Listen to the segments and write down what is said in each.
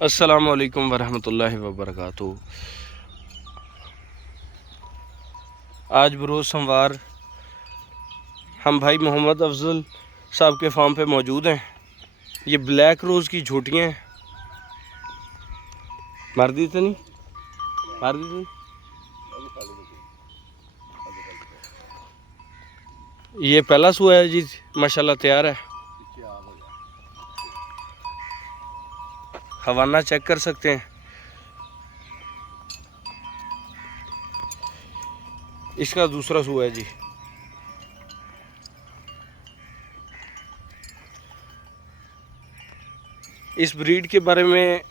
अस्सलामु अलैकुम वरहमतुल्लाहि वबरकातुहू। आज बरोज़ सोमवार हम भाई मोहम्मद अफजल साहब के फार्म पे मौजूद हैं। ये ब्लैक रोज़ की झोटियाँ हैं। मार दी तो नहीं, मार दी तो नहीं। ये पहला सुआ है जी, माशाल्लाह तैयार है। हवाना चेक कर सकते हैं। इसका दूसरा सुआ है जी। इस ब्रीड के बारे में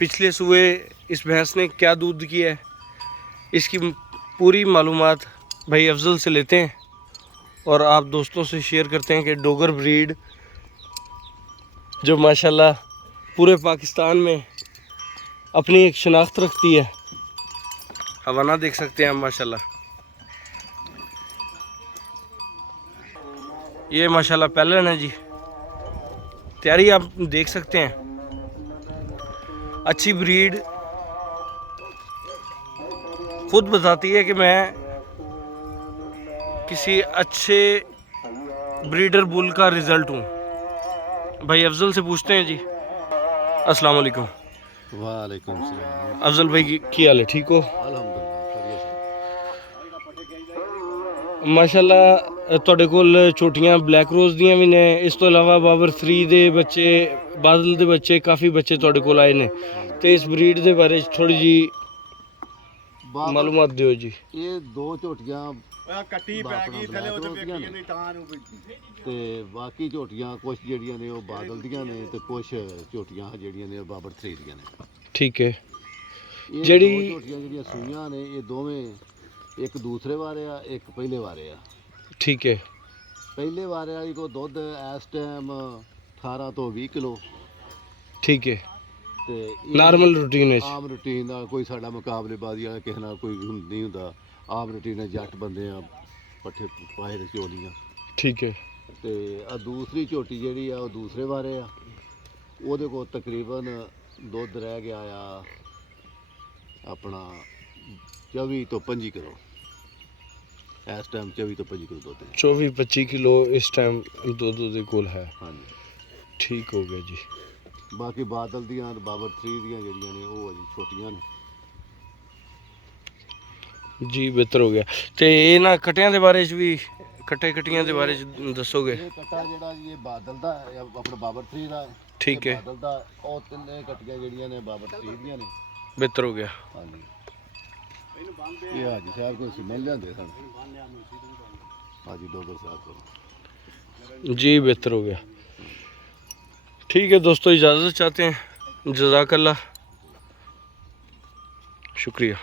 पिछले सुए इस भैंस ने क्या दूध किया है, इसकी पूरी मालूमात भाई अफजल से लेते हैं और आप दोस्तों से शेयर करते हैं कि डोगर ब्रीड जो माशाल्लाह पूरे पाकिस्तान में अपनी एक शनाख्त रखती है। हवाना देख सकते हैं हम माशाल्लाह। ये माशाल्लाह पैलन है जी, तैयारी आप देख सकते हैं। अच्छी ब्रीड खुद बताती है कि मैं किसी अच्छे ब्रीडर बुल का रिज़ल्ट हूँ। भाई अफजल से पूछते हैं जी। अस्सलाम वालेकुम। वालेकुम सलाम। अफजल भाई की हाल है, ठीक हो? अल्हम्दुलिल्लाह। माशाल्लाह तुहाडे कोल छोटियां ब्लैक रोज़ दियां भी ने, इस तो इलावा बाबर 3 दे बच्चे, बादल दे बच्चे, काफ़ी बच्चे तुहाडे कोल आए ने। तो इस ब्रीड दे बारे थोड़ी जी मालूमात दिओ जी। ये दो झोटियां ਕੱਟੀ ਪੈ ਗਈ ਥੱਲੇ ਉਹਦੇ ਵੇਖੀ ਨਹੀਂ ਤਾਂ ਨੂੰ ਤੇ ਬਾਕੀ ਝੋਟੀਆਂ ਕੁਝ ਜਿਹੜੀਆਂ ਨੇ ਉਹ ਬਾਦਲ ਦੀਆਂ ਨੇ ਤੇ ਕੁਝ ਝੋਟੀਆਂ ਜਿਹੜੀਆਂ ਨੇ ਬਾਬਰ 3 ਦੀਆਂ ਨੇ। ठीक है। ਇਹ ਜਿਹੜੀ ਦੋ ਝੋਟੀਆਂ ਜਿਹੜੀਆਂ ਸੂਈਆਂ ਨੇ ਇਹ ਦੋਵੇਂ ਇੱਕ ਦੂਸਰੇ ਵਾਰੇ ਆ, ਇੱਕ ਪਹਿਲੇ ਵਾਰੇ ਆ। ठीक है। ਪਹਿਲੇ ਵਾਰੇ ਵਾਲੀ ਕੋ ਦੁੱਧ ਇਸ ਟਾਈਮ 18 ਤੋਂ 20 ਕਿਲੋ ठीक है। ਤੇ ਇਹ नॉर्मल रूटीन है। ਆਮ ਰੂਟੀਨ ਨਾਲ ਕੋਈ ਸਾਡਾ ਮੁਕਾਬਲੇਬਾਜ਼ੀ ਵਾਲਾ ਕਿਸੇ ਨਾਲ ਕੋਈ ਨਹੀਂ ਹੁੰਦਾ। ਆਮ ਰੂਟੀਨ ਨਾਲ ਜੱਟ ਬੰਦੇ ਆ, ਪੱਠੇ ਪਾਏ ਤੇ ਚੋਲੀਆਂ। ठीक है। ਤੇ ਆ ਦੂਸਰੀ ਝੋਟੀ ਜਿਹੜੀ ਆ ਉਹ ਦੂਸਰੇ ਬਾਰੇ ਆ। ਉਹਦੇ ਕੋਲ ਤਕਰੀਬਨ ਦੁੱਧ ਰਹਿ ਗਿਆ ਆ ਆਪਣਾ 24 ਤੋਂ 25 ਕਿਲੋ। ਇਸ ਟਾਈਮ 24 ਤੋਂ 25 ਕਿਲੋ ਦੁੱਧ ਹੈ। 24-25 किलो इस टाइम दुध दे कोल है। ਹਾਂਜੀ। ठीक हो गया जी। ਬਾਕੀ ਬਾਦਲ ਦੀਆਂ ਬਾਬਰ 3 ਦੀਆਂ ਜਿਹੜੀਆਂ ਨੇ ਉਹ ਅਜੇ ਛੋਟੀਆਂ ਨੇ। जी बेहतर हो गया। तो ये ना कटियां दे बारे च भी कटियां दे बारे च दसोगे? ਇਹ ਕੱਟਾ ਜਿਹੜਾ ਜੀ ਇਹ ਬਾਦਲ ਦਾ ਹੈ, ਆਪਣਾ ਬਾਬਰ 3 ਦਾ ਹੈ। ठीक है। ਬਾਦਲ ਦਾ ਉਹ ਤਿੰਨੇ ਕੱਟੀਆਂ ਜਿਹੜੀਆਂ ਨੇ ਬਾਬਰ 3 ਦੀਆਂ ਨੇ। बेहतर हो गया। ਹਾਂਜੀ। ਇਹ ਹਾਜੀ ਸਾਹਿਬ ਕੋਲ ਸੀ ਮਿਲ ਜਾਂਦੇ ਸਨ। ਹਾਜੀ ਡੋਗਰ ਸਾਹਿਬ ਕੋਲ। जी बेहतर हो गया। ठीक है दोस्तों, इजाज़त चाहते हैं। जज़ाकल्लाह, शुक्रिया।